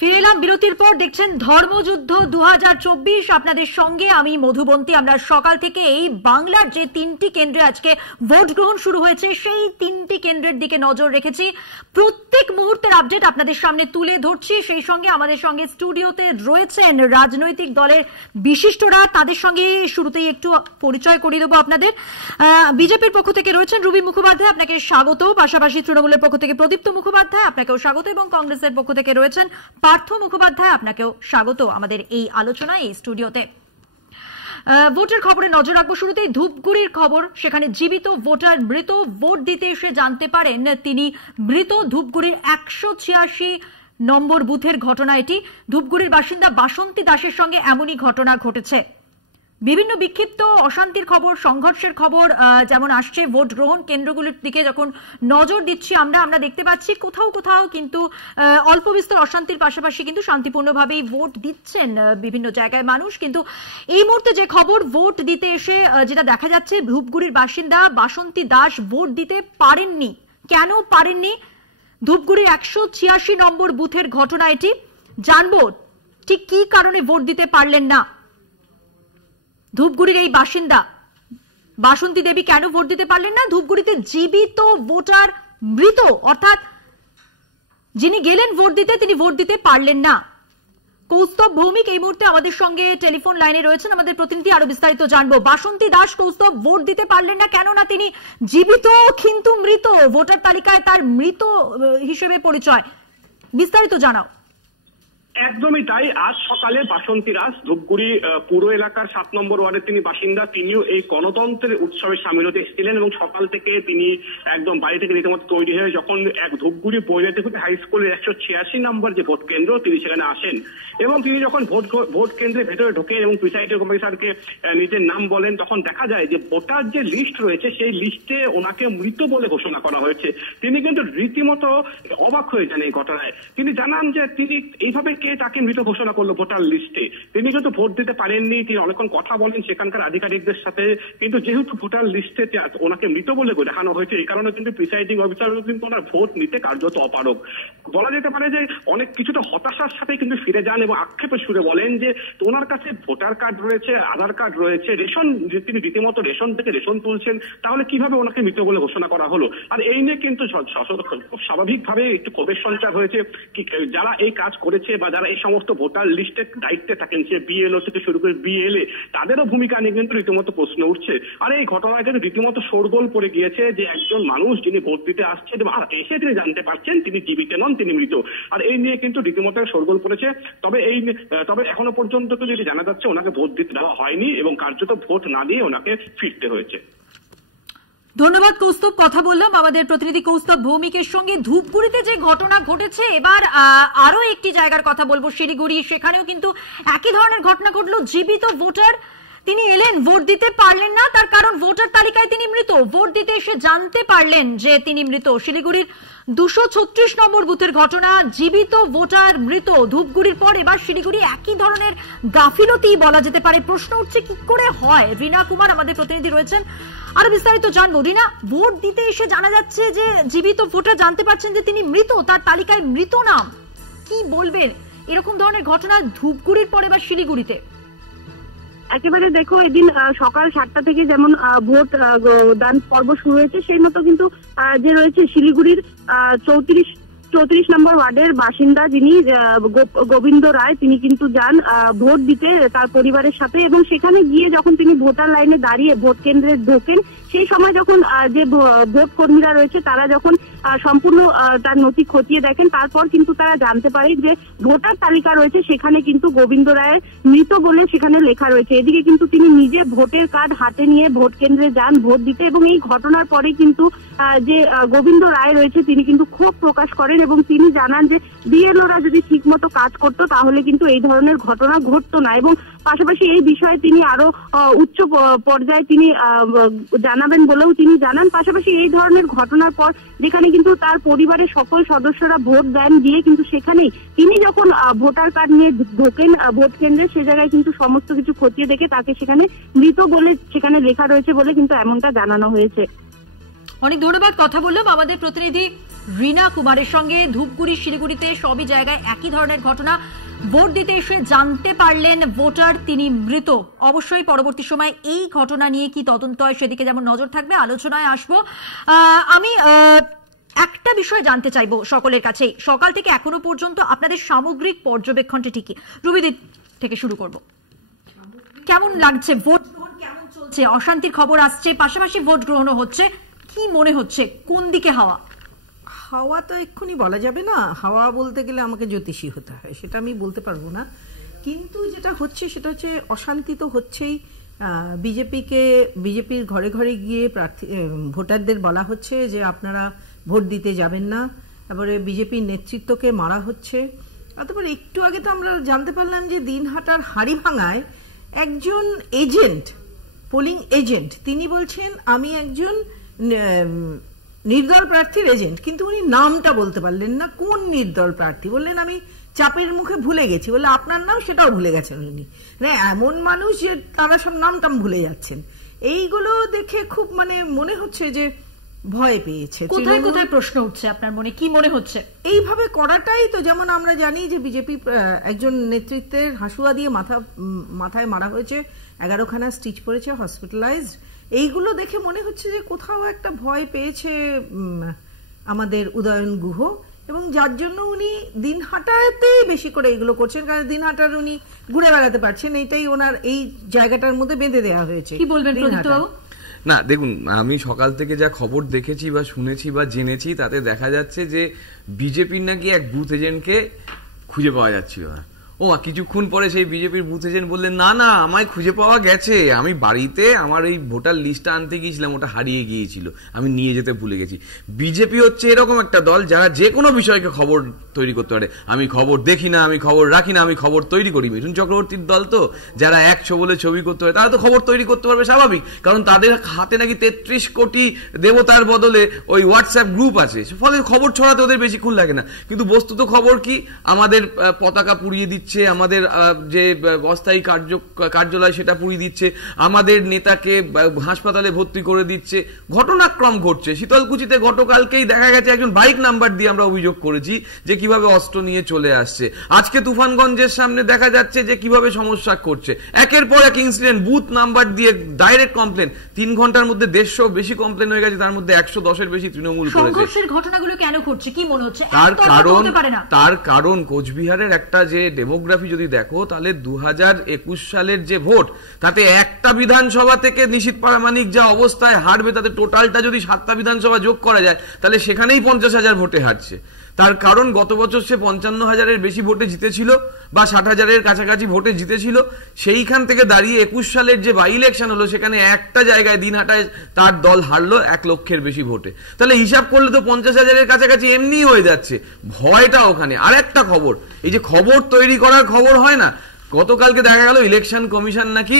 ফিরে এলাম বিরতির পর। দেখছেন ধর্মযুদ্ধ 2024 আপনাদের সঙ্গে আমি মধুবন্তী। আমরা সকাল থেকে এই বাংলার যে 3টি কেন্দ্রে আজকে ভোট গ্রহণ শুরু হয়েছে সেই 3টি কেন্দ্রের দিকে নজর রেখেছি। প্রত্যেক মুহূর্তের আপডেট আপনাদের সামনে তুলে ধরছি। সেই সঙ্গে আমাদের সঙ্গে স্টুডিওতে রয়েছেন রাজনৈতিক দলের বিশিষ্টরা। তাদের সঙ্গে শুরুতেই একটু পরিচয় করিয়ে দেবো আপনাদের। বিজেপির পক্ষ থেকে রয়েছেন রুবি মুখোপাধ্যায়, আপনাকে স্বাগত। পাশাপাশি তৃণমূলের পক্ষ থেকে প্রদীপ্ত মুখোপাধ্যায়, আপনাকেও স্বাগত। এবং কংগ্রেসের পক্ষ থেকে রয়েছেন পার্থ মুখোপাধ্যায়, আপনাকেও স্বাগত আমাদের এই আলোচনায়, এই স্টুডিওতে। ভোটের খবরে নজর রাখবো। শুরুতেই ধূপগুড়ির খবর। সেখানে জীবিত ভোটার মৃত, ভোট দিতে এসে জানতে পারেন তিনি মৃত। ধূপগুড়ির 186 নম্বর বুথের ঘটনা এটি। ধূপগুড়ির বাসিন্দা বাসন্তী দাসের সঙ্গে এমনই ঘটনা ঘটেছে। বিভিন্ন বিক্ষিপ্ত অশান্তির খবর, সংঘর্ষের খবর যেমন আসছে ভোট গ্রহণ কেন্দ্রগুলির দিকে যখন নজর দিচ্ছি আমরা দেখতে পাচ্ছি কোথাও কোথাও কিন্তু অল্প বিস্তর অশান্তির পাশাপাশি কিন্তু শান্তিপূর্ণভাবেই ভোট দিচ্ছেন বিভিন্ন জায়গায় মানুষ। কিন্তু এই মুহূর্তে যে খবর, ভোট দিতে এসে যেটা দেখা যাচ্ছে, ধূপগুড়ির বাসিন্দা বাসন্তী দাস ভোট দিতে পারেননি। কেন পারেননি? ধূপগুড়ির 186 নম্বর বুথের ঘটনা এটি। জানবো ঠিক কি কারণে ভোট দিতে পারলেন না ধূপগুড়ির এই বাসিন্দা বাসন্তী দেবী। কেন ভোট দিতে পারলেন না? ধূপগুড়িতে জীবিত ভোটার মৃত, অর্থাৎ যিনি গেলেন ভোট দিতে তিনি ভোট দিতে পারলেন না। কৌস্তব ভৌমিক এই মুহূর্তে আমাদের সঙ্গে টেলিফোন লাইনে রয়েছেন, আমাদের প্রতিনিধি। আরো বিস্তারিত জানবো। বাসন্তী দাস, কৌস্তব ভোট দিতে পারলেন না কেন? না তিনি জীবিত কিন্তু মৃত, ভোটার তালিকায় তার মৃত হিসেবে পরিচয়। বিস্তারিত জানাও। একদমই তাই। আজ সকালে বাসন্তী দাস ধূপগুড়ি পুর এলাকার 7 নম্বর ওয়ার্ডের তিনি বাসিন্দা। তিনিও এই গণতন্ত্রের উৎসবে সামিল হতে এসেছিলেন এবং সকাল থেকে তিনি একদম বাড়ি থেকে রীতিমতো তৈরি হয়ে যখন ধূপগুড়ি বৈরাতিপুর হাই স্কুলের 186 নম্বর যে ভোট কেন্দ্র তিনি সেখানে আসেন এবং তিনি যখন ভোট কেন্দ্রের ভেতরে ঢোকেন এবং প্রিসাইডিং অফিসারকে নিজের নাম বলেন, তখন দেখা যায় যে ভোটার যে লিস্ট রয়েছে সেই লিস্টে ওনাকে মৃত বলে ঘোষণা করা হয়েছে। তিনি কিন্তু রীতিমতো অবাক হয়ে যান এই ঘটনায়। তিনি জানান যে তিনি এইভাবে তাকে মৃত ঘোষণা করলো ভোটার লিস্টে। তিনি কিন্তু ভোট দিতে পারেননি। তিনি অনেকক্ষণ কথা বলেন সেখানকার আধিকারিকদের সাথে, কিন্তু যেহেতু ভোটার লিস্টে ওনাকে মৃত বলে দেখানো হয়েছে, এই কারণে কিন্তু প্রিসাইডিং অফিসার কিন্তু ওনার ভোট নিতে কার্যত অপারগ। বলা যেতে পারে যে অনেক কিছুটা হতাশার সাথে কিন্তু ফিরে যান এবং আক্ষেপের সুরে বলেন যে ওনার কাছে ভোটার কার্ড রয়েছে, আধার কার্ড রয়েছে, রেশন, তিনি রীতিমতো রেশন থেকে রেশন তুলছেন, তাহলে কিভাবে ওনাকে মৃত বলে ঘোষণা করা হলো? আর এই নিয়ে কিন্তু খুব স্বাভাবিকভাবে একটু ক্ষোভের সঞ্চার হয়েছে। যারা এই কাজ করেছে বা যারা এই সমস্ত ভোটার লিস্টের দায়িত্বে থাকেন, সে বিএলও থেকে শুরু করে বিএলএ, তাদেরও ভূমিকা নিয়ে কিন্তু রীতিমতো প্রশ্ন উঠছে। আর এই ঘটনায় কিন্তু রীতিমতো শোরগোল পড়ে গিয়েছে যে একজন মানুষ যিনি ভোট দিতে আসছেন আর এসে তিনি জানতে পারছেন তিনি জীবিত নন, তিনি মৃত। আর এই নিয়ে কিন্তু রীতিমতো শোরগোল পড়েছে। তবে এখনো পর্যন্ত তো যদি জানা যাচ্ছে ওনাকে ভোট দিতে দেওয়া হয়নি এবং কার্যত ভোট না দিয়ে ওনাকে ফিরতে হয়েছে। ধন্যবাদ কৌস্তব। কথা বললাম আমাদের প্রতিনিধি কৌস্তব ভৌমিকের সঙ্গে। ধূপগুড়িতে যে ঘটনা ঘটেছে, এবার আরো একটি জায়গার কথা বলবো, শিলিগুড়ি। সেখানেও কিন্তু একই ধরনের ঘটনা ঘটলো। জীবিত ভোটার, তিনি এলেন, ভোট দিতে পারলেন না, তার কারণ ভোটার তালিকায় তিনি মৃত। ভোট দিতে এসে জানতে পারলেন যে তিনি মৃত। শিলিগুড়ির 236 নম্বর বুথের ঘটনা, জীবিত ভোটার মৃত। ধূপগুড়ির পর এবার শিলিগুড়ি একই ধরনের গাফিলতি বলা যেতে পারে। প্রশ্ন উঠছে কি করে হয়? রীনা কুমার আমাদের প্রতিনিধি রয়েছেন, আরো বিস্তারিত জানবো। রীনা, ভোট দিতে এসে জানা যাচ্ছে যে জীবিত ভোটার জানতে পারছেন যে তিনি মৃত, তার তালিকায় মৃত নাম। কি বলবেন এরকম ধরনের ঘটনা ধূপগুড়ির পরে বা শিলিগুড়িতে? একেবারে দেখো, এদিন সকাল 7টা থেকে যেমন ভোট দান পর্ব শুরু হয়েছে, সেই মতো কিন্তু যে রয়েছে শিলিগুড়ির 34 নম্বর ওয়ার্ডের বাসিন্দা যিনি গোবিন্দ রায়, তিনি কিন্তু যান ভোট দিতে তার পরিবারের সাথে এবং সেখানে গিয়ে যখন তিনি ভোটার লাইনে দাঁড়িয়ে ভোট কেন্দ্রে ঢোকেন, সেই সময় যখন যে ভোট কর্মীরা রয়েছে তারা যখন সম্পূর্ণ তার নথি খতিয়ে দেখেন, তারপর কিন্তু তারা জানতে পারে যে ভোটার তালিকা রয়েছে সেখানে কিন্তু গোবিন্দ রায়ের মৃত বলে সেখানে লেখা রয়েছে। এদিকে কিন্তু তিনি নিজে ভোটের কার্ড হাতে নিয়ে ভোট কেন্দ্রে যান ভোট দিতে এবং এই ঘটনার পরে কিন্তু যে গোবিন্দ রায় রয়েছে তিনি কিন্তু ক্ষোভ প্রকাশ করেন এবং তিনি জানান যে বিএলওরা যদি ঠিক মতো কাজ করতো তাহলে কিন্তু এই ধরনের ঘটনা ঘটতো না এবং পাশাপাশি এই বিষয়ে তিনি আরো উচ্চ পর্যায়ে তিনি জানাবেন বলেও তিনি জানান। পাশাপাশি এই ধরনের ঘটনার পর যেখানে কিন্তু তার পরিবারের সকল সদস্যরা ভোট দেন, গিয়ে কিন্তু সেখানেই তিনি যখন ভোটার কার্ড নিয়ে ঢোকেন ভোট কেন্দ্রে, সে জায়গায় কিন্তু সমস্ত কিছু খতিয়ে দেখে তাকে সেখানে মৃত বলে সেখানে লেখা রয়েছে বলে কিন্তু এমনটা জানানো হয়েছে। অনেক ধন্যবাদ। কথা বললাম আমাদের প্রতিনিধি রীনা কুমারের সঙ্গে। ধূপগুড়ি শিলিগুড়িতে সবই জায়গায় একই ধরনের ঘটনা। ভোট দিতে এসে জানতে পারলেন ভোটার তিনি মৃত। অবশ্যই পরবর্তী সময় এই ঘটনা নিয়ে কি তদন্ত হয় সেদিকে যেমন নজর থাকবে, আলোচনায় আসবো। আমি একটা বিষয় জানতে চাইবো সকলের কাছেই, সকাল থেকে এখনো পর্যন্ত আপনাদের সামগ্রিক পর্যবেক্ষণটি ঠিকই। রুবিদি থেকে শুরু করব। কেমন লাগছে? ভোট গ্রহণ কেমন চলছে? অশান্তির খবর আসছে, পাশাপাশি ভোট গ্রহণও হচ্ছে। কি মনে হচ্ছে কোন দিকে হাওয়া? হাওয়া তো এক্ষুনি বলা যাবে না, হাওয়া বলতে গেলে আমাকে জ্যোতিষী হতে হয়, সেটা আমি বলতে পারবো না। কিন্তু যেটা হচ্ছে সেটা হচ্ছে অশান্তি তো হচ্ছেই। বিজেপির ঘরে ঘরে গিয়ে ভোটারদের বলা হচ্ছে যে আপনারা ভোট দিতে যাবেন না। তারপরে বিজেপির নেতৃত্বকে মারা হচ্ছে। তারপরে একটু আগে তো আমরা জানতে পারলাম যে দিনহাটার হাড়িভাঙায় একজন এজেন্ট, পোলিং এজেন্ট, তিনি বলছেন আমি একজন নির্দল প্রার্থীর এজেন্ট, কিন্তু উনি নামটা বলতে পারলেন না কোন নির্দল প্রার্থী। বললেন আমি চাপের মুখে ভুলে গেছি, বলে আপনার নাম সেটাও ভুলে গেছেন উনি। এমন মানুষ যে তারা সব নাম টাম ভুলে যাচ্ছেন। এইগুলো দেখে খুব মনে হচ্ছে যে ভয় পেয়েছে। কোথায় কোথায় প্রশ্ন উঠছে আপনার মনে, কি মনে হচ্ছে? এইভাবে করাটাই তো, যেমন আমরা জানি যে বিজেপি একজন নেতৃত্বের হাসুয়া দিয়ে মাথায় মারা হয়েছে, 11খানা স্টিচ পড়েছে, হসপিটালাইজড। এইগুলো দেখে মনে হচ্ছে যে কোথাও একটা ভয় পেয়েছে আমাদের উদয়ন গুহ, এবং যার জন্য উনি দিনহাটাতেই বেশি করে এগুলো করছেন, কারণ দিনহাটার উনি ঘুরে বেড়াতে পারছেন, এইটাই ওনার এই জায়গাটার মধ্যে বেঁধে দেওয়া হয়েছে। কি বলবেন প্রদীপ্ত বাবু? না দেখুন, আমি সকাল থেকে যা খবর দেখেছি বা শুনেছি বা জেনেছি তাতে দেখা যাচ্ছে যে বিজেপির নাকি এক বুথ এজেন্টকে খুঁজে পাওয়া যাচ্ছিল না। কিছুক্ষণ পরে সেই বিজেপির বুথ এজেন্ট বললেন না না আমায় খুঁজে পাওয়া গেছে, আমি বাড়িতে আমার এই ভোটার লিস্টটা আনতে গিয়েছিলাম, ওটা হারিয়ে গিয়েছিল, আমি নিয়ে যেতে ভুলে গেছি। বিজেপি হচ্ছে এরকম একটা দল যারা যে কোনো বিষয়কে খবর তৈরি করতে পারে। আমি খবর দেখি না, আমি খবর রাখি না, আমি খবর তৈরি করি। মিঠুন চক্রবর্তীর দল তো, যারা 100 বলে ছবি করতে পারে তারা তো খবর তৈরি করতে পারবে, স্বাভাবিক, কারণ তাদের হাতে নাকি 33 কোটি দেবতার বদলে ওই হোয়াটসঅ্যাপ গ্রুপ আছে, ফলে খবর ছড়াতে ওদের বেশিক্ষণ লাগে না। কিন্তু বস্তুত খবর কি, আমাদের পতাকা পুড়িয়ে দিচ্ছে, আমাদের যে অস্থায়ী কার্যালয় সেটা পুড়িয়ে দিচ্ছে, আমাদের নেতাকে হাসপাতালে ভর্তি করে দিচ্ছে, ঘটনাক্রম ঘটছে। শীতলকুচিতে গতকালকেই দেখা গেছে একজন বাইক নাম্বার দিয়ে আমরা অভিযোগ করেছি যে কিভাবে অস্ত্র নিয়ে চলে আসছে। আজকে তুফানগঞ্জের সামনে দেখা যাচ্ছে যে কিভাবে সমস্যা করছে। একের পর এক ইনসিডেন্ট, বুথ নাম্বার দিয়ে ডাইরেক্ট কমপ্লেন। 3 ঘন্টার মধ্যে 150 বেশি কমপ্লেন হয়ে গেছে, তার মধ্যে 110-এর বেশি তৃণমূল করেছে। সংঘর্ষের ঘটনাগুলো কেন ঘটছে কি মনে হচ্ছে? তার কারণ কোচবিহারের একটা যে ডেমোগ্রাফি যদি দেখো, তাহলে 2021 সালের যে ভোট, তাতে একটা বিধানসভা থেকে নিশীথ প্রামাণিক যা অবস্থায় হারবে, তাতে টোটালটা যদি 7টা বিধানসভা যোগ করা যায় তাহলে সেখানেই 50,000 ভোটে হারছে। তার কারণ গত বছর সে 55,000-এর বেশি ভোটে জিতেছিল বা 60,000-এর কাছাকাছি ভোটে জিতেছিল। সেইখান থেকে দাঁড়িয়ে 21 সালের যে বাই ইলেকশন হলো, সেখানে একটা জায়গায় দিনহাটায় তার দল হারলো 1 লক্ষের বেশি ভোটে। তাহলে হিসাব করলে তো 50,000-এর কাছাকাছি এমনি হয়ে যাচ্ছে। ভয়টা ওখানে। আর একটা খবর, এই যে খবর তৈরি করার খবর হয় না, গতকালকে দেখা গেল ইলেকশন কমিশন নাকি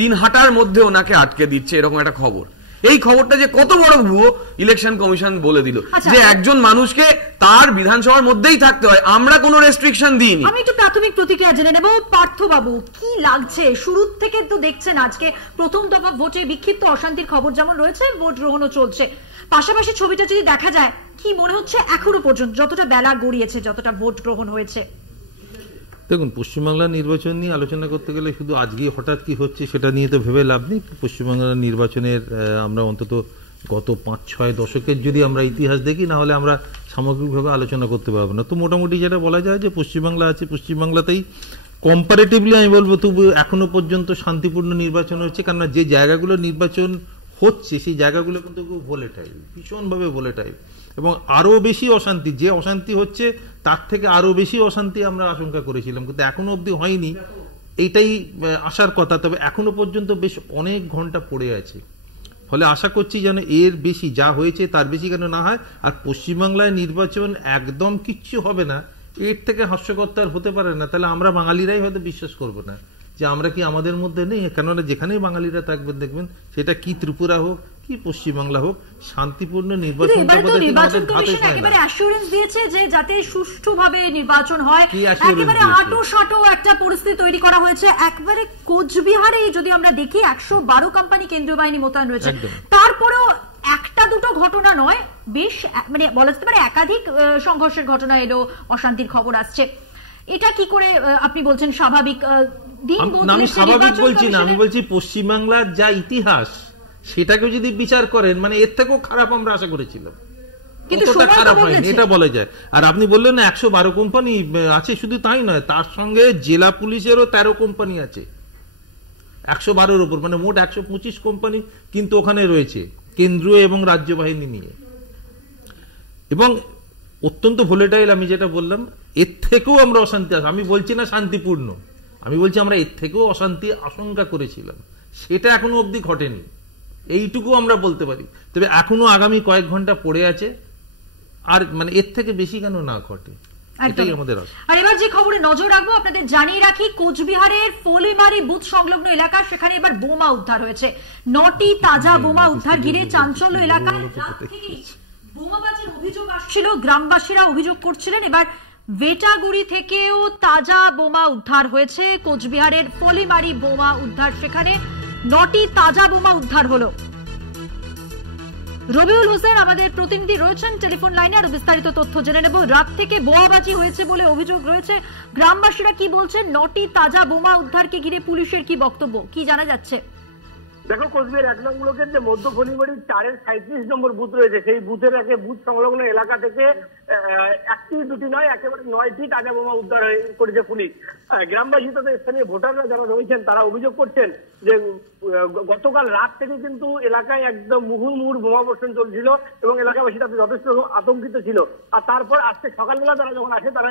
দিনহাটার মধ্যে ওনাকে আটকে দিচ্ছে, এরকম একটা খবর। এই খবরটা যে কত বড় ভুয়ো, ইলেকশন কমিশন বলে দিল যে একজন মানুষকে তার বিধানসভার মধ্যেই থাকতে হয়, আমরা কোনো রেস্ট্রিকশন দিইনি। আমি একটু প্রাথমিক প্রতিক্রিয়া জেনে নেব। পার্থবাবু, কি লাগছে? শুরু থেকে তো দেখছেন আজকে প্রথম দফা ভোটে বিক্ষিপ্ত অশান্তির খবর যেমন রয়েছে, ভোট গ্রহণও চলছে, পাশাপাশি ছবিটা যদি দেখা যায়, কি মনে হচ্ছে এখনো পর্যন্ত যতটা বেলা গড়িয়েছে, যতটা ভোট গ্রহণ হয়েছে? দেখুন, পশ্চিমবাংলার নির্বাচন নিয়ে আলোচনা করতে গেলে শুধু আজকে হঠাৎ কি হচ্ছে সেটা নিয়ে তো ভেবে লাভ নেই। পশ্চিমবাংলার নির্বাচনের আমরা অন্তত গত 5-6 দশকের যদি আমরা ইতিহাস দেখি, না হলে আমরা সামগ্রিকভাবে আলোচনা করতে পারবো না। তো মোটামুটি যেটা বলা যায় যে পশ্চিমবাংলা আছে, পশ্চিমবাংলাতেই কম্পারেটিভলি আমি বলবো তবু এখনো পর্যন্ত শান্তিপূর্ণ নির্বাচন হচ্ছে। কেননা যে জায়গাগুলো নির্বাচন হচ্ছে সেই জায়গাগুলো কিন্তু খুব ভোলেটাইল, ভীষণভাবে ভোলেটাইল, এবং আরো বেশি অশান্তি, যে অশান্তি হচ্ছে তার থেকে আরো বেশি অশান্তি আমরা আশঙ্কা করেছিলাম, কিন্তু এখনো অব্দি হয়নি, এইটাই আসার কথা। তবে এখনো পর্যন্ত বেশ অনেক ঘন্টা পড়ে আছে, ফলে আশা করছি যেন এর বেশি যা হয়েছে তার বেশি কেন না হয়। আর পশ্চিমবাংলায় নির্বাচন একদম কিচ্ছু হবে না, এর থেকে হাস্যকর হতে পারে না। তাহলে আমরা বাঙালিরাই হয়তো বিশ্বাস করবো না যে আমরা কি আমাদের মধ্যে নেই। কেননা যেখানেই বাঙালিরা থাকবেন দেখবেন, সেটা কি ত্রিপুরা হোক কি পশ্চিমবাংলা হোক, শান্তিপূর্ণ নির্বাচন একেবারে অ্যাসুরেন্স দিয়েছে যে যাতে সুষ্ঠুভাবে নির্বাচন হয়, একেবারে আঁটো একটা পরিস্থিতি তৈরি করা হয়েছে। একবারে কোচবিহারে যদি আমরা দেখি 112 কোম্পানি কেন্দ্রীয় বাহিনী মোতায়েন রয়েছে, তারপরেও একটা দুটো ঘটনা নয়, বেশ মানে বলা যেতে পারে একাধিক সংঘর্ষের ঘটনা এলো, অশান্তির খবর আসছে। এটা কি করে আপনি বলছেন স্বাভাবিক? আমি স্বাভাবিক বলছি না, আমি বলছি পশ্চিমবাংলার যা ইতিহাস সেটাকে যদি বিচার করেন, মানে এর থেকেও খারাপ আমরা আশা করেছিলাম, কতটা খারাপ হয়নি এটা বলা যায়। আর আপনি বললেন না 112 কোম্পানি আছে, শুধু তাই নয়, তার সঙ্গে জেলা পুলিশেরও 13 কোম্পানি আছে 112-র উপর, মানে মোট 125 কোম্পানি কিন্তু ওখানে রয়েছে কেন্দ্রীয় এবং রাজ্য বাহিনী নিয়ে, এবং অত্যন্ত ভোলেটাইল। আমি যেটা বললাম, এর থেকেও আমরা অশান্তি, আমি বলছি না শান্তিপূর্ণ, আমি বলছি আমরা এর থেকেও অশান্তি আশঙ্কা করেছিলাম, সেটা এখনো অবধি ঘটেনি, এইটুকু আমরা বলতে পারি। তবে এখনো আগামী কয়েক ঘন্টা পড়ে আছে, আর মানে এর থেকে বেশি কেন না ঘটে, এটাই আমাদের আশা। আর এবার যে খবরে নজর রাখবো, আপনাদের জানিয়ে রাখি, কোচবিহারের ফলিমারি বুথ সংলগ্ন এলাকা, সেখানে এবার বোমা উদ্ধার হয়েছে। 9টি তাজা বোমা উদ্ধার ঘিরে চাঞ্চল্য এলাকায়। রাত থেকেই বোমাবাজির অভিযোগ আসছিল, গ্রামবাসীরা অভিযোগ করছিলেন। এবার ভেটাগুড়ি থেকেও তাজা বোমা উদ্ধার হয়েছে। কোচবিহারের ফলিমারি বোমা উদ্ধার, সেখানে 9টি তাজা বোমা উদ্ধার হলো। রবিউল হোসেন আমাদের প্রতিনিধি রয়েছেন টেলিফোন লাইনে, আরো বিস্তারিত তথ্য জেনে নেব। রাত থেকে বোমাবাজি হয়েছে বলে অভিযোগ রয়েছে, গ্রামবাসীরা কি বলছেন? 9টি তাজা বোমা উদ্ধারকে ঘিরে পুলিশের কি বক্তব্য, কি জানা যাচ্ছে? দেখো, কোচবিহার 1 নং ব্লকের যে মধ্য ফলিমারি 4-এর 37 নম্বর বুথ রয়েছে, সেই বুথের বুথ সংলগ্ন এলাকা থেকে একটি দুটি নয়, একেবারে 9টি তাজা বোমা উদ্ধার করেছে পুলিশ। গ্রামবাসী তথা স্থানীয় ভোটাররা যারা রয়েছেন তারা অভিযোগ করছেন যে গতকাল রাত থেকে কিন্তু এলাকায় একদম মুহুর্মুহুর বোমা বর্ষণ চলছিল এবং এলাকাবাসী তাতে যথেষ্ট আতঙ্কিত ছিল। আর তারপর আজকে সকালবেলা তারা যখন আসে, তারা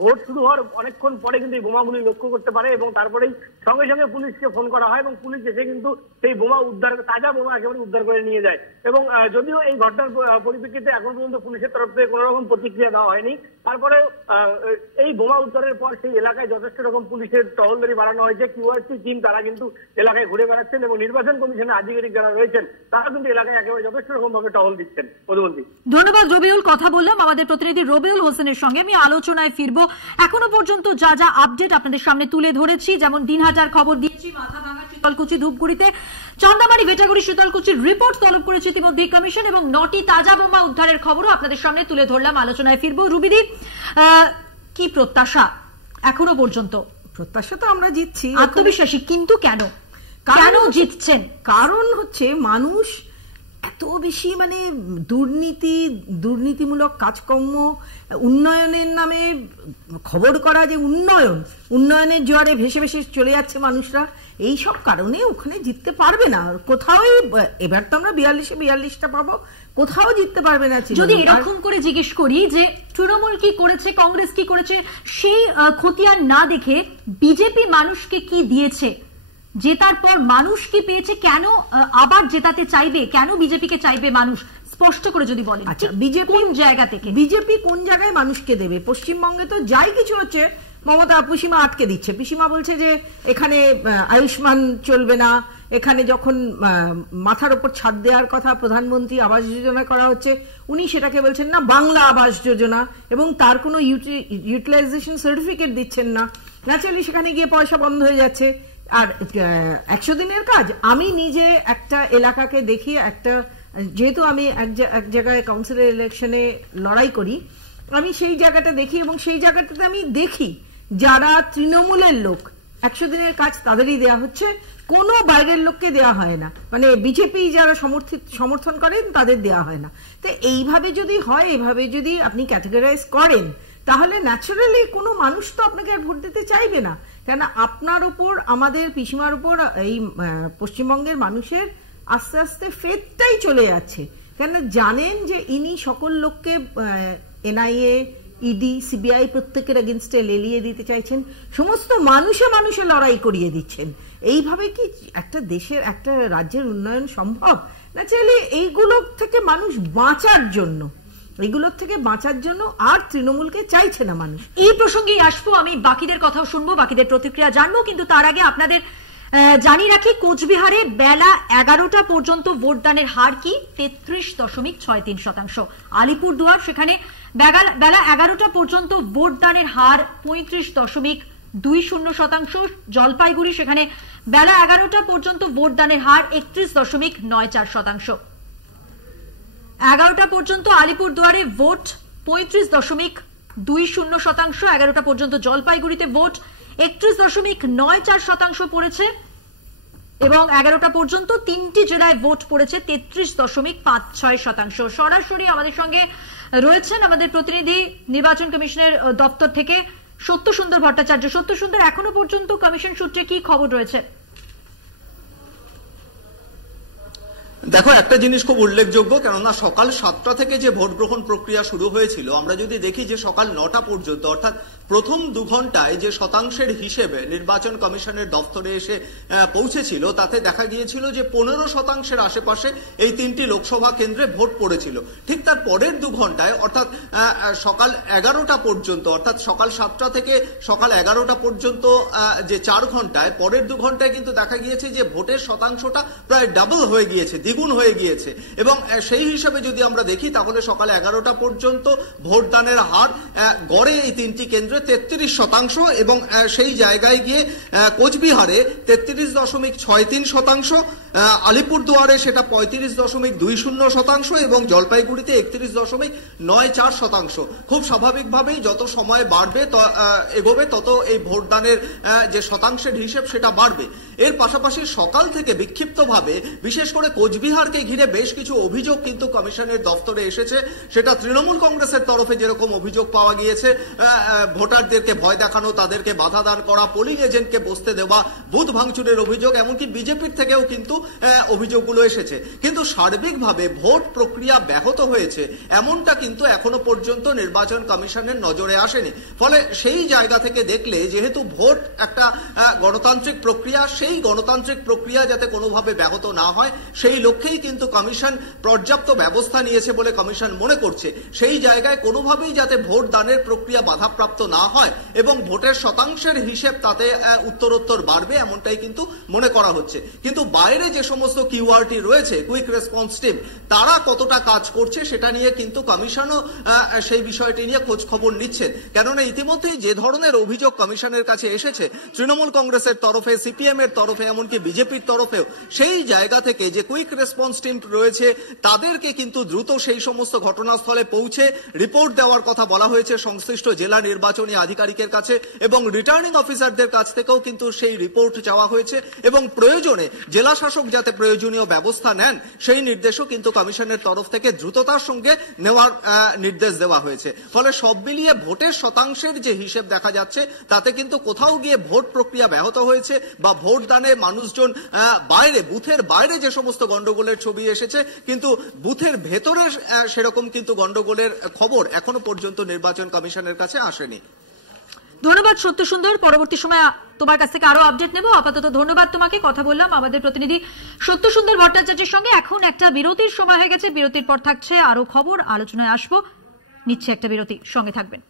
ভোট শুরু হওয়ার অনেকক্ষণ পরে কিন্তু এই বোমাগুলি লক্ষ্য করতে পারে এবং তারপরেই সঙ্গে সঙ্গে পুলিশকে ফোন করা হয় এবং পুলিশ এসে কিন্তু সেই বোমা উদ্ধার, তাজা বোমা একেবারে উদ্ধার করে নিয়ে যায়। এবং যদিও এই ঘটনার পরিপ্রেক্ষিতে এখন পর্যন্ত পুলিশের তরফ থেকে কোনো রকম প্রতিক্রিয়া দেওয়া হয়নি, তারপরে এই বোমা উদ্ধারের পর সেই এলাকায় যথেষ্ট রকম পুলিশের টহলদারি বাড়ানো হয়েছে। কিউআরটি টিম তারা কিন্তু এলাকায় ঘুরে বেড়াচ্ছেন এবং নির্বাচন কমিশনের আধিকারিক যারা রয়েছেন তারা কিন্তু এলাকায় একেবারে যথেষ্ট রকম ভাবে টহল দিচ্ছেন। মধুবন্তী, ধন্যবাদ রবিউল। কথা বললাম আমাদের প্রতিনিধি রবিউল হোসেনের সঙ্গে। আমি আলোচনায় ফিরবো। এখনো পর্যন্ত যা যা আপডেট আপনাদের সামনে তুলে ধরেছি, যেমন দিনহাটার খবর দিয়েছি, মাথাভাঙা, শীতলকুচি, ধূপগুড়িতে, চান্দামারি, ভেটাগুড়ি, শীতলকুচির রিপোর্ট তলব করেছে ইতিমধ্যেই কমিশন, এবং 9টি তাজা বোমা উদ্ধারের খবরও আপনাদের সামনে তুলে ধরলাম। আলোচনায় ফিরবো। রুবিদি, কি প্রত্যাশা এখনো পর্যন্ত? প্রত্যাশা তো আমরা জিতছি, আত্মবিশ্বাসী, কিন্তু কেন কেন জিতছেন? কারণ হচ্ছে মানুষ এত বেশি মানে দুর্নীতিমূলক কাজকর্ম, উন্নয়নের নামে খবর করা, যে উন্নয়নের জোয়ারে ভেসে ভেসে চলে যাচ্ছে মানুষরা, এই সব কারণে ওখানে জিততে পারবে না কোথাও। এবার তো আমরা 42টা পাবো, কোথাও জিততে পারবে না। যদি এরকম করে জিজ্ঞেস করি যে তৃণমূল কি করেছে, কংগ্রেস কি করেছে, সেই খতিয়ান না দেখে বিজেপি মানুষকে কি দিয়েছে, জেতার পর মানুষ কি পেয়েছে, কেন আবার জেতাতে চাইবে, কেন বিজেপিকে চাইবে মানুষ, স্পষ্ট করে যদি বলেন। আচ্ছা, বিজেপি কোন জায়গা থেকে, বিজেপি কোন জায়গায় মানুষকে দেবে? পশ্চিমবঙ্গে তো যাই কিছু হচ্ছে মমতা পিসিমা আটকে দিচ্ছে। পিসিমা বলছে যে এখানে আয়ুষ্মান চলবে না, এখানে যখন মাথার উপর ছাদ দেওয়ার কথা প্রধানমন্ত্রী আবাস যোজনা করা হচ্ছে, উনি সেটাকে বলছেন না বাংলা আবাস যোজনা, এবং তার কোনো ইউটিলাইজেশন সার্টিফিকেট দিচ্ছেন না। ন্যাচারালি সেখানে গিয়ে পয়সা বন্ধ হয়ে যাচ্ছে। আর 100 দিনের কাজ, আমি নিজে একটা এলাকাকে দেখি, যেহেতু আমি এক জায়গায় কাউন্সিলর ইলেকশনে লড়াই করি, আমি সেই জায়গাটা দেখি এবং সেই জায়গাটাতে আমি দেখি যারা তৃণমূলের লোক, 100 দিনের কাজ তাদেরই দেয়া হচ্ছে, কোনো বাইরের লোককে দেয়া হয় না, মানে বিজেপি যারা সমর্থন করেন তাদের দেয়া হয় না। তো এইভাবে যদি হয়, এইভাবে যদি আপনি ক্যাটেগরাইজ করেন, তাহলে ন্যাচারালি কোনো মানুষ তো আপনাকে আর ভোট দিতে চাইবে না। কেন আপনার উপর, আমাদের পিসিমার উপর, এই পশ্চিমবঙ্গের মানুষের আস্তে আস্তে ফেথটাই চলে যাচ্ছে। কেন জানেন যে ইনি সকল লোককে এনআইএ, ইডি, সিবিআই প্রত্যেকের এগেনস্টে লেলিয়ে দিতে চাইছেন, সমস্ত মানুষে লড়াই করিয়ে দিচ্ছেন। এইভাবে কি একটা দেশের, একটা রাজ্যের উন্নয়ন সম্ভব? ন্যাচারালি এইগুলো থেকে মানুষ বাঁচার জন্য, আর তৃণমূলকে চাইছে না মানুষ। এই প্রসঙ্গেই আসবো, আমি বাকিদের কথাও শুনবো, বাকিদের প্রতিক্রিয়া জানবো, কিন্তু তার আগে আপনাদের জানিয়ে রাখি কোচবিহারে বেলা 11টা পর্যন্ত ভোটদানের হার কি 33.63%। আলিপুরদুয়ার, সেখানে বেলা 11টা পর্যন্ত ভোটদানের হার 35.20%। জলপাইগুড়ি, সেখানে বেলা 11টা পর্যন্ত ভোটদানের হার 31.94%। 11টা পর্যন্ত আলিপুরদুয়ারে ভোট 35.20%, 11টা পর্যন্ত জলপাইগুড়িতে ভোট 31.94% পড়েছে এবং 11টা পর্যন্ত 3টি জেলায় ভোট পড়েছে 33.56%। সরাসরি আমাদের সঙ্গে রয়েছেন আমাদের প্রতিনিধি নির্বাচন কমিশনের দপ্তর থেকে সত্যসুন্দর ভট্টাচার্য। সত্যসুন্দর, এখনো পর্যন্ত কমিশন সূত্রে কি খবর রয়েছে? দেখো, একটা জিনিস খুব উল্লেখযোগ্য, কেননা সকাল 7টা থেকে যে ভোট গ্রহণ প্রক্রিয়া শুরু হয়েছিল, আমরা যদি দেখি যে সকাল 9টা পর্যন্ত অর্থাৎ প্রথম 2 ঘন্টায় যে শতাংশের হিসেবে নির্বাচন কমিশনের দপ্তরে এসে পৌঁছেছিল, তাতে দেখা গিয়েছিল যে 15% আশেপাশে এই 3টি লোকসভা কেন্দ্রে ভোট পড়েছিল। ঠিক তার পরের 2 ঘন্টায় অর্থাৎ সকাল 11টা পর্যন্ত, অর্থাৎ সকাল 7টা থেকে সকাল 11টা পর্যন্ত যে 4 ঘন্টায়, পরের 2 ঘন্টায় কিন্তু দেখা গিয়েছে যে ভোটের শতাংশটা প্রায় ডাবল হয়ে গিয়েছে, দ্বিগুণ হয়ে গিয়েছে। এবং সেই হিসাবে যদি আমরা দেখি তাহলে সকাল 11টা পর্যন্ত ভোটদানের হার গড়ে এই 3টি কেন্দ্রে 33%, এবং সেই জায়গায় গিয়ে কোচবিহারে 33.63%, আলিপুরদুয়ারে সেটা 35.20% এবং জলপাইগুড়িতে 31.94%। খুব স্বাভাবিকভাবেই যত সময় বাড়বে এগোবে তত এই ভোটদানের যে শতাংশের হিসেব সেটা বাড়বে। এর পাশাপাশি সকাল থেকে বিক্ষিপ্তভাবে বিশেষ করে কোচবিহারকে ঘিরে বেশ কিছু অভিযোগ কিন্তু কমিশনের দপ্তরে এসেছে। সেটা তৃণমূল কংগ্রেসের তরফে যেরকম অভিযোগ পাওয়া গিয়েছে, ভোটারদেরকে ভয় দেখানো, তাদেরকে বাধা দান করা, পোলিং এজেন্টকে বসতে দেওয়া, বুথ ভাঙচুরের অভিযোগ, এমনকি বিজেপির থেকেও কিন্তু অভিযোগগুলো এসেছে। কিন্তু সার্বিকভাবে ভোট প্রক্রিয়া ব্যাহত হয়েছে এমনটা কিন্তু এখনো পর্যন্ত নির্বাচন কমিশনের নজরে আসেনি। ফলে সেই জায়গা থেকে দেখলে যেহেতু ভোট একটা গণতান্ত্রিক প্রক্রিয়া, সেই গণতান্ত্রিক প্রক্রিয়া যাতে কোনোভাবে ব্যাহত না হয় সেই লক্ষ্যেই কিন্তু কমিশন পর্যাপ্ত ব্যবস্থা নিয়েছে বলে কমিশন মনে করছে। সেই জায়গায় কোনোভাবেই যাতে ভোট দানের প্রক্রিয়া বাধাপ্রাপ্ত না হয় এবং ভোটের শতাংশের হিসেব তাতে উত্তরোত্তর বাড়বে এমনটাই কিন্তু মনে করা হচ্ছে। কিন্তু বাইরে যে সমস্ত কিউআরটি রয়েছে, কুইক রেসপন্স টিম, তারা কতটা কাজ করছে সেটা নিয়ে কিন্তু কমিশনও সেই বিষয়টি নিয়ে খোঁজ খবর নিচ্ছেন। কেননা ইতিমধ্যেই যে ধরনের অভিযোগ কমিশনের কাছে এসেছে তৃণমূল কংগ্রেসের তরফে, সিপিএম এর তরফে, এমনকি বিজেপির তরফেও, সেই জায়গা থেকে যে কুইক রেসপন্স টিম রয়েছে তাদেরকে কিন্তু দ্রুত সেই সমস্ত ঘটনাস্থলে পৌঁছে রিপোর্ট দেওয়ার কথা বলা হয়েছে সংশ্লিষ্ট জেলা নির্বাচনী আধিকারিকের কাছে, এবং রিটার্নিং অফিসারদের কাছ থেকেও কিন্তু সেই রিপোর্ট চাওয়া হয়েছে, এবং প্রয়োজনে জেলা শাসক যাতে প্রয়োজনীয় ব্যবস্থা নেন সেই নির্দেশও কিন্তু কমিশনের তরফ থেকে দ্রুততার সঙ্গে নেওয়ার নির্দেশ দেওয়া হয়েছে। ফলে সব মিলিয়ে ভোটের শতাংশের যে হিসেব দেখা যাচ্ছে তাতে কিন্তু কোথাও গিয়ে ভোট প্রক্রিয়া ব্যাহত হয়েছে বা ভোট দানে মানুষজন বাইরে, বুথের বাইরে যে সমস্ত গন্ডগোলের ছবি এসেছে, কিন্তু বুথের ভেতরে সেরকম কিন্তু গন্ডগোলের খবর এখনো পর্যন্ত নির্বাচন কমিশনের কাছে আসেনি। ধন্যবাদ সত্যসুন্দর, পরবর্তী সময় তোমার কাছ থেকে আরো আপডেট নেব। আপাতত ধন্যবাদ তোমাকে। কথা বললাম আমাদের প্রতিনিধি সত্যসুন্দর ভট্টাচার্যের সঙ্গে। এখন একটা বিরতির সময় হয়ে গেছে, বিরতির পর থাকছে আরো খবর, আলোচনায় আসবো। নিচ্ছে একটা বিরতি, সঙ্গে থাকবেন।